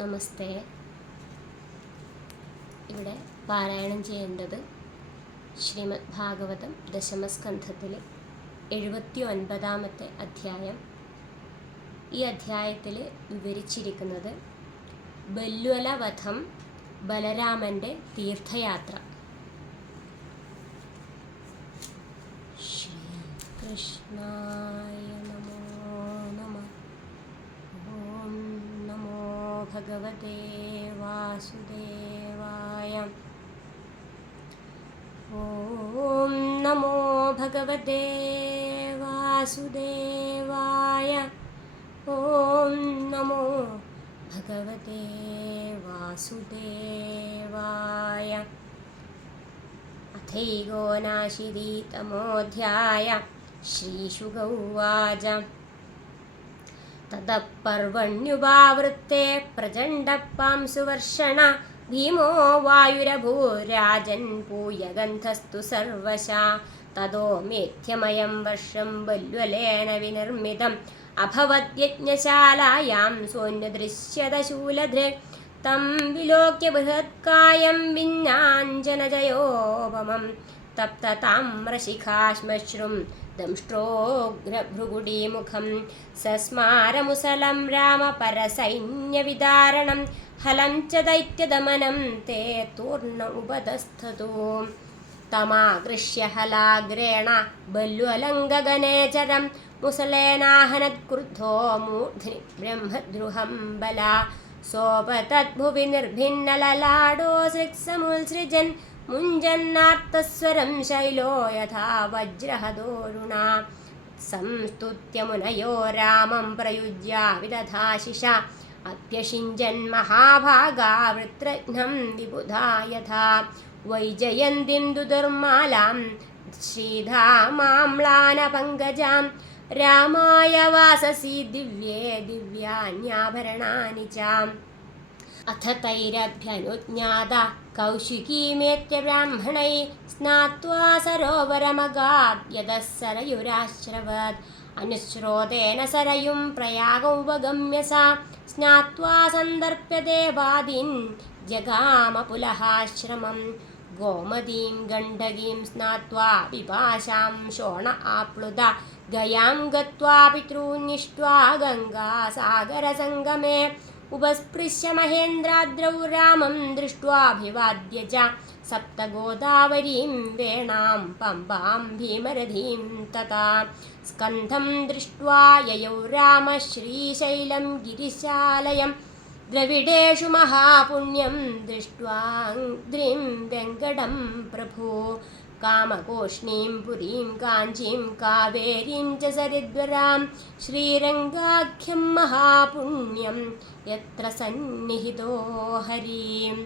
നമസ്തേ. ഇവിടെ പാരായണം ചെയ്യേണ്ടത് ശ്രീമദ് ഭാഗവതം ദശമസ്കന്ധത്തിലെ 79-ാമത്തെ അധ്യായം. ഈ അധ്യായത്തിൽ വിവരിച്ചിരിക്കുന്നത് ബല്വലവധം, ബലരാമൻ്റെ തീർത്ഥയാത്ര. ശ്രീകൃഷ്ണായ നമോ നമഃ. ഓം നമോ ഭഗവതേ വാസുദേവായ. ഓം നമോ ഭഗവതേ വാസുദേവായ. ഓം നമോ ഭഗവതേ വാസുദേവായ. അഥൈകോനാശിതീതമോऽധ്യായ. ശ്രീശുക ഉവാച. തതഃ പർവണ്യുപാവൃത്തെ പ്രചണ്ഡപാംസുവർഷണ ഭീമോ വായുരഭൂരാജൻ പൂയഗന്ധസ്തു സർവശാ. തതോ മേഥ്യമയം വർഷം ബല്വലേന വിനിർമ്മിതം അഭവദ്യജ്ഞശാലായാം സോന്യദൃശ്യത ശൂലധൃക്. തം വിലോക്യ ബൃഹത്കായം വിന്യാഞ്ജനജയോപമം തപ്തതാമ്രശിഖാശ്മശ്രും ദംഷ്ട്രോഗ്രഭൃഗുടീമുഖം. സസ്മാരമുസലം രാമപരസൈന്യവിതാരണം ഹലം ച ദൈത്യദമനം തേ തൂർണ ഉപതസ്ഥതു. തമാകൃഷ്യ ഹലാഗ്രേണ ബല്വലംഗഗനേചരം മുസലേനാഹനത്ക്രുദ്ധോ മൂർധ്നി ബ്രഹ്മദ്രുഹം ബലാ. സോപതദ്ഭുവി നിർഭിന്നലലാടോ സൃക്സമുത്സൃജൻ മുഞ്ജന്നാർത്തസ്വരം ശൈലോ യഥാ വജ്രഹദോരുണാ. സംസ്തുത്യ മുനയോ രാമം പ്രയുജ്യ വിദധാശിഷ അത്യഷിഞ്ജൻ മഹാഭാഗാ വൃത്രഘ്നം വിബുധാ യഥാ. വൈജയന്തിം ദുദുർമാലാം ശ്രീധാമാംളാനപങ്കജാം രാമായ വാസസി ദിവ്യേ ദിവ്യാന്യാഭരണാനി ച. അഥ തൈരഭ്യനുജ്ഞാത കൗശികീമേത്യ ബ്രാഹ്മണൈ സ്നാത്വാ സരോവരമഗാദ് യതഃ സരയുരാശ്രവത്. അനുശ്രോതേന സരയും പ്രയാഗമുപഗമ്യ സാ സ്നാത്വാ സന്ദർപ്യ ദേവാദീൻ ജഗാമ പുലഹാശ്രമം. ഗോമതീം ഗണ്ഡകീം സ്നാത്വാ പിപാശാം ശോണ ആപ്ലുത ഗയാം ഗത്വാ പിതॄന്നിഷ്ട്വാ ഗംഗാസാഗരസംഗമേ. ഉപസ്പൃശ്യ മഹേന്ദ്രാദ്രൗ രാമം ദൃഷ്ട്വാഭിവാദ്യ ച സപ്തഗോദാവരീം വേണാം പമ്പാം ഭീമരഥീം തഥാ. സ്കന്ധം ദൃഷ്ട്വാ യയൗ രാമ ശ്രീശൈലം ഗിരിശാലയം ദ്രവിഡേഷു മഹാപുണ്യം ദൃഷ്ട്വാദ്രിം വെങ്കടം പ്രഭോ. കാമകോഷ്ണീം പുരീം കാഞ്ചീം കാവേരീം ച സരിദ്വരാം ശ്രീരംഗാഖ്യം മഹാപുണ്യം യത്ര സന്നിഹിതോ ഹരീം.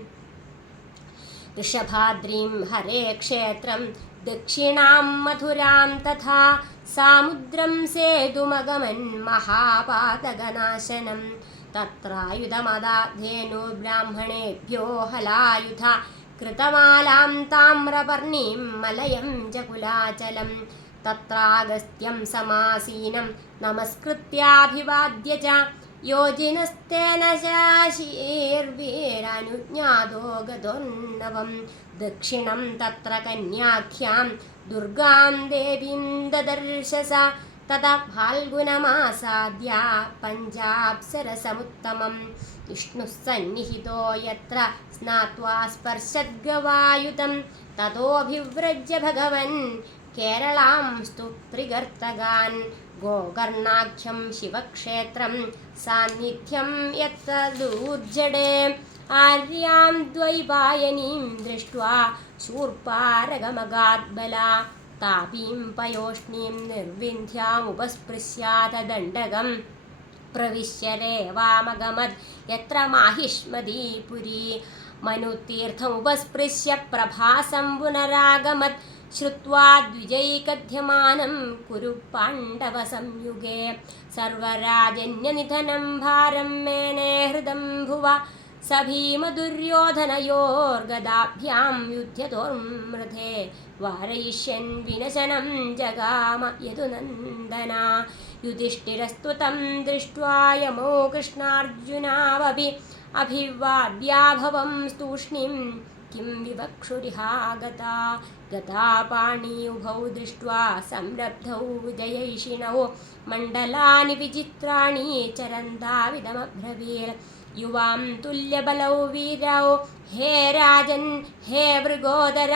ഋഷഭാദ്രീം ഹരേ ക്ഷേത്രം ദക്ഷിണാം മധുരാം തഥാ സാമുദ്രം സേതുമഗമൻ മഹാപാതകനാശനം. തത്രായുധമദാധേനുർബ്രാഹ്മണേഭ്യോ ഹലായുധ കൃതമാലാം താമ്രപർണീം മലയം ജകുലാചലം. തത്രാഗസ്ത്യം സമാസീനം നമസ്കൃത്യാഭിവാദ്യ ച യോജിനസ്തേന ശാശീർവീരനുജ്ഞാതോ ഗതോന്നവം. ദക്ഷിണം തത്ര കന്യാഖ്യാം ദുർഗാം ദേവീം ദദർശ സ. തഥാ ഫാൽഗുനമാസാദ്യ പഞ്ചാപ്സരസമുത്തമം. വിഷ്ണുഃ സന്നിഹിതോ യത്ര സ്നാത്വാ സ്പർശദ്ഗവായുധം. തതോഭിവ്രജ്യ ഭഗവൻ കേരളാം സ്തുത്രിഗർത്തകാൻ. ഗോകർണാഖ്യം ശിവക്ഷേത്രം സാന്നിധ്യം യത്ര ദൂർജടേ. ആര്യാം ദ്വൈപായനീം ദൃഷ്ട്വാ ശൂർപ്പാരഗമഗാത് ബലാ. താപീം പയോഷ്ണീം നിർവിന്ധ്യാമുപസ്പൃശ്യാത ദണ്ഡകം പ്രവിശ്യ രേവാമഗമത് യത്ര മാഹിഷ്മതീ പുരീ. മനുതീർത്ഥമുപസ്പൃശ്യ പ്രഭാസം പുനരാഗമത് ശ്രുത്വാ ദ്വിജൈകധ്യമാനം കുരു പാണ്ഡവ സംയുഗേ. സർവരാജന്യനിധനം ഭാരം മേനേ ഹൃദം ഭുവ स भीमदुर्योधनयोर्गदाभ्यां युध्यतोर्मृधे वारयिष्यन् विनशनं जगाम यदुनन्दना युधिष्ठिरस्तु तं दृष्ट्वा यमो कृष्णार्जुनावपि अभिवाद्याभवं तूष्णीं किं विवक्षुरिहागता गतापाणि उभौ दृष्ट्वा संरब्धौ जयैषिणौ मण्डलानि विचित्राणि चरन्ताविदमब्रवीत् युवां तुल्यबलौ वीरौ हे राजन् हे मृगोदर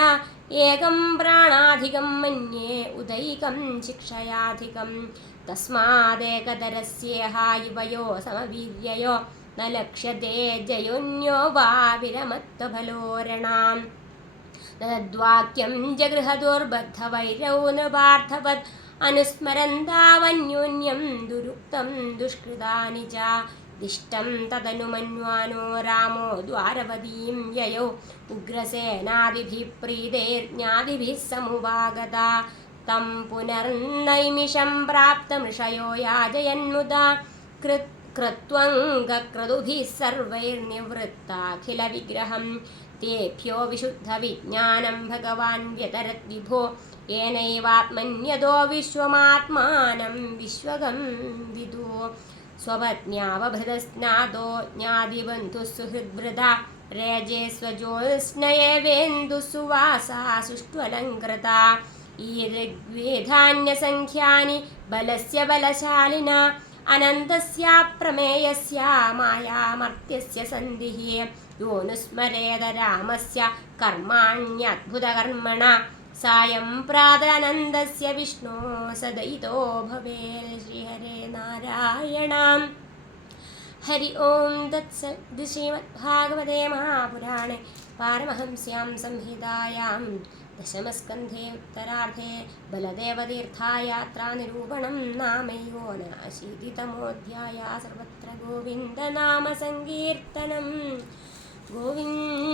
एकं प्राणाधिकं मन्ये उदैकं शिक्षयाधिकं तस्मादेकदरस्येह युवयो समवीर्ययो न लक्ष्यते जयोन्यो वा विरमत्तफलोरणाम् तद्वाक्यं जगृहदुर्बद्धवैरौ नृपार्थवत् अनुस्मरन्तावन्योन्यं दुरुक्तं दुष्कृतानि च दिष्टं तदनुमन्वानो रामो द्वारवतीं ययौ उग्रसेनादिभिः प्रीतेर्ज्ञातिभिः समुपागता तं पुनर्नैमिषं प्राप्तमृषयो याजयन्मुदा कृत्वङ्गक्रतुभिः सर्वैर्निवृत्ताखिलविग्रहं तेभ्यो विशुद्धविज्ञानं भगवान् व्यतरद्विभो येनैवात्मन्यतो विश्वमात्मानं विश्वगं विदु स्वपत्न्यावभृतस्नातो ज्ञातिबन्धुः सुहृद्भृता रेजे स्वजोत्स्नयेवेन्दुः सुवासा सुष्ठ्वलङ्कृता ईर्ग्वेधान्यसङ्ख्यानि बलस्य बलशालिना अनन्तस्याप्रमेयस्य मायामर्त्यस्य सन्धिः योऽनुस्मरेद रामस्य कर्माण्यद्भुतकर्मणा सायं प्रातरनन्दस्य विष्णो सदयितो भवेत् श्रीहरे नारायण हरि ओं तत्सत् श्रीमद्भागवते महापुराणे पारमहंस्यां संहितायां दशमस्कन्धे उत्तरार्धे बलदेवतीर्थयात्रानिरूपणं नामैकोनशीतितमोऽध्यायः सर्वत्र गोविन्दनामसङ्कीर्तनं गोविन्द